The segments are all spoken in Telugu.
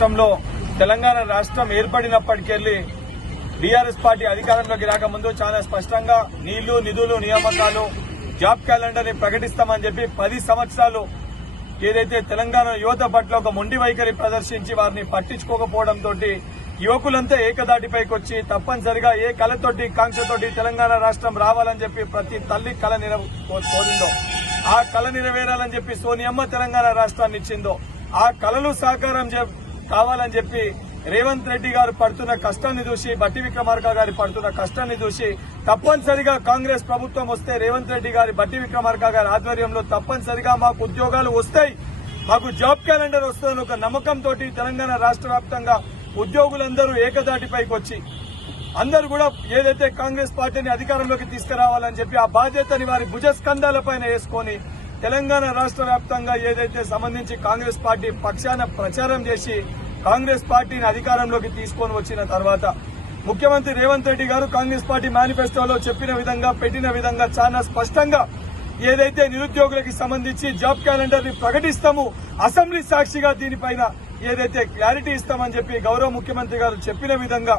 రాష్ట్రంలో తెలంగాణ రాష్ట్రం ఏర్పడినప్పటికెళ్లి బీఆర్ఎస్ పార్టీ అధికారంలోకి రాకముందు చాలా స్పష్టంగా నీళ్లు నిధులు నియామకాలు జాబ్ క్యాలెండర్ ని ప్రకటిస్తామని చెప్పి 10 సంవత్సరాలు ఏదైతే తెలంగాణ యువత పట్ల ఒక మొండి వైఖరి ప్రదర్శించి వారిని పట్టించుకోకపోవడంతో యువకులంతా ఏకదాటిపైకి వచ్చి తప్పనిసరిగా ఏ కళతోటి కాంక్షతోటి తెలంగాణ రాష్ట్రం రావాలని చెప్పి ప్రతి తల్లి కళ కోరిందో ఆ కళ నెరవేరాలని చెప్పి సోనియమ్మ తెలంగాణ రాష్ట్రాన్ని ఇచ్చిందో ఆ కళలు సాకారం కావాలని చెప్పి రేవంత్ రెడ్డి గారు పడుతున్న కష్టాన్ని చూసి బట్టి విక్రమార్క గారి పడుతున్న కష్టాన్ని చూసి తప్పనిసరిగా కాంగ్రెస్ ప్రభుత్వం వస్తే రేవంత్ రెడ్డి గారి బట్టి విక్రమార్క గారి ఆధ్వర్యంలో తప్పనిసరిగా మాకు ఉద్యోగాలు వస్తాయి, మాకు జాబ్ క్యాలెండర్ వస్తుందని ఒక నమ్మకంతో తెలంగాణ రాష్ట్ర వ్యాప్తంగా ఉద్యోగులందరూ ఏకదాటిపైకి వచ్చి అందరూ కూడా ఏదైతే కాంగ్రెస్ పార్టీని అధికారంలోకి తీసుకురావాలని చెప్పి ఆ బాధ్యతని వారి భుజస్కంధాలపైన వేసుకుని తెలంగాణ రాష్ట్ర వ్యాప్తంగా ఏదైతే సంబంధించి కాంగ్రెస్ పార్టీ పక్షాన ప్రచారం చేసి కాంగ్రెస్ పార్టీని అధికారంలోకి తీసుకొని వచ్చిన తర్వాత ముఖ్యమంత్రి రేవంత్ రెడ్డి గారు కాంగ్రెస్ పార్టీ మేనిఫెస్టోలో చెప్పిన విధంగా పెట్టిన విధంగా చాలా స్పష్టంగా ఏదైతే నిరుద్యోగులకి సంబంధించి జాబ్ క్యాలెండర్ ని ప్రకటిస్తాము, అసెంబ్లీ సాక్షిగా దీనిపైన ఏదైతే క్లారిటీ ఇస్తామని చెప్పి గౌరవ ముఖ్యమంత్రి గారు చెప్పిన విధంగా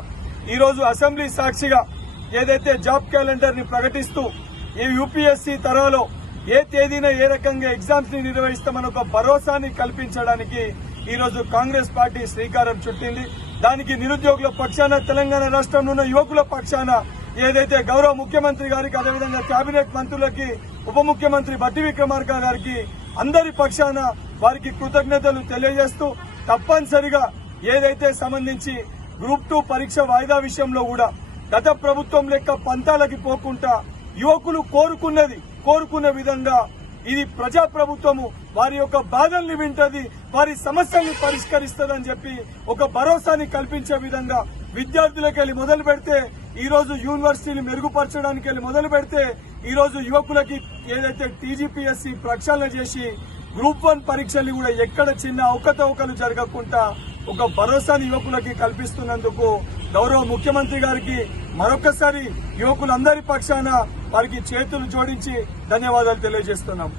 ఈ రోజు అసెంబ్లీ సాక్షిగా ఏదైతే జాబ్ క్యాలెండర్ ని ప్రకటిస్తూ ఈ యూపీఎస్సీ తరహాలో ఏ తేదీన ఏ రకంగా ఎగ్జామ్స్ ని నిర్వహిస్తామని ఒక భరోసాని కల్పించడానికి ఈ రోజు కాంగ్రెస్ పార్టీ శ్రీకారం చుట్టింది. దానికి నిరుద్యోగుల పక్షాన తెలంగాణ రాష్ట్రంలో ఉన్న యువకుల పక్షాన ఏదైతే గౌరవ ముఖ్యమంత్రి గారికి అదేవిధంగా కేబినెట్ మంత్రులకి ఉప ముఖ్యమంత్రి బట్టి విక్రమార్క గారికి అందరి పక్షాన వారికి కృతజ్ఞతలు తెలియజేస్తూ తప్పనిసరిగా ఏదైతే సంబంధించి గ్రూప్ 2 పరీక్ష వాయిదా విషయంలో కూడా గత ప్రభుత్వం లెక్క పంతాలకి పోకుండా యువకులు కోరుకున్న విధంగా ఇది ప్రజాప్రభుత్వము వారి యొక్క బాధల్ని వింటది, వారి సమస్యల్ని పరిష్కరిస్తుందని చెప్పి ఒక భరోసాని కల్పించే విధంగా విద్యార్థులకెళ్లి మొదలు పెడితే ఈ రోజు యూనివర్సిటీని మెరుగుపరచడానికి వెళ్ళి మొదలు పెడితే ఈ రోజు యువకులకి ఏదైతే టీజీపీఎస్సీ ప్రక్షాళన చేసి గ్రూప్ 1 పరీక్షలు కూడా ఎక్కడ చిన్న అవకతవకలు జరగకుండా ఒక భరోసాని యువకులకి కల్పిస్తున్నందుకు గౌరవ ముఖ్యమంత్రి గారికి మరొకసారి యువకులందరి పక్షాన వారికి చేతులు జోడించి ధన్యవాదాలు తెలియజేస్తున్నాం.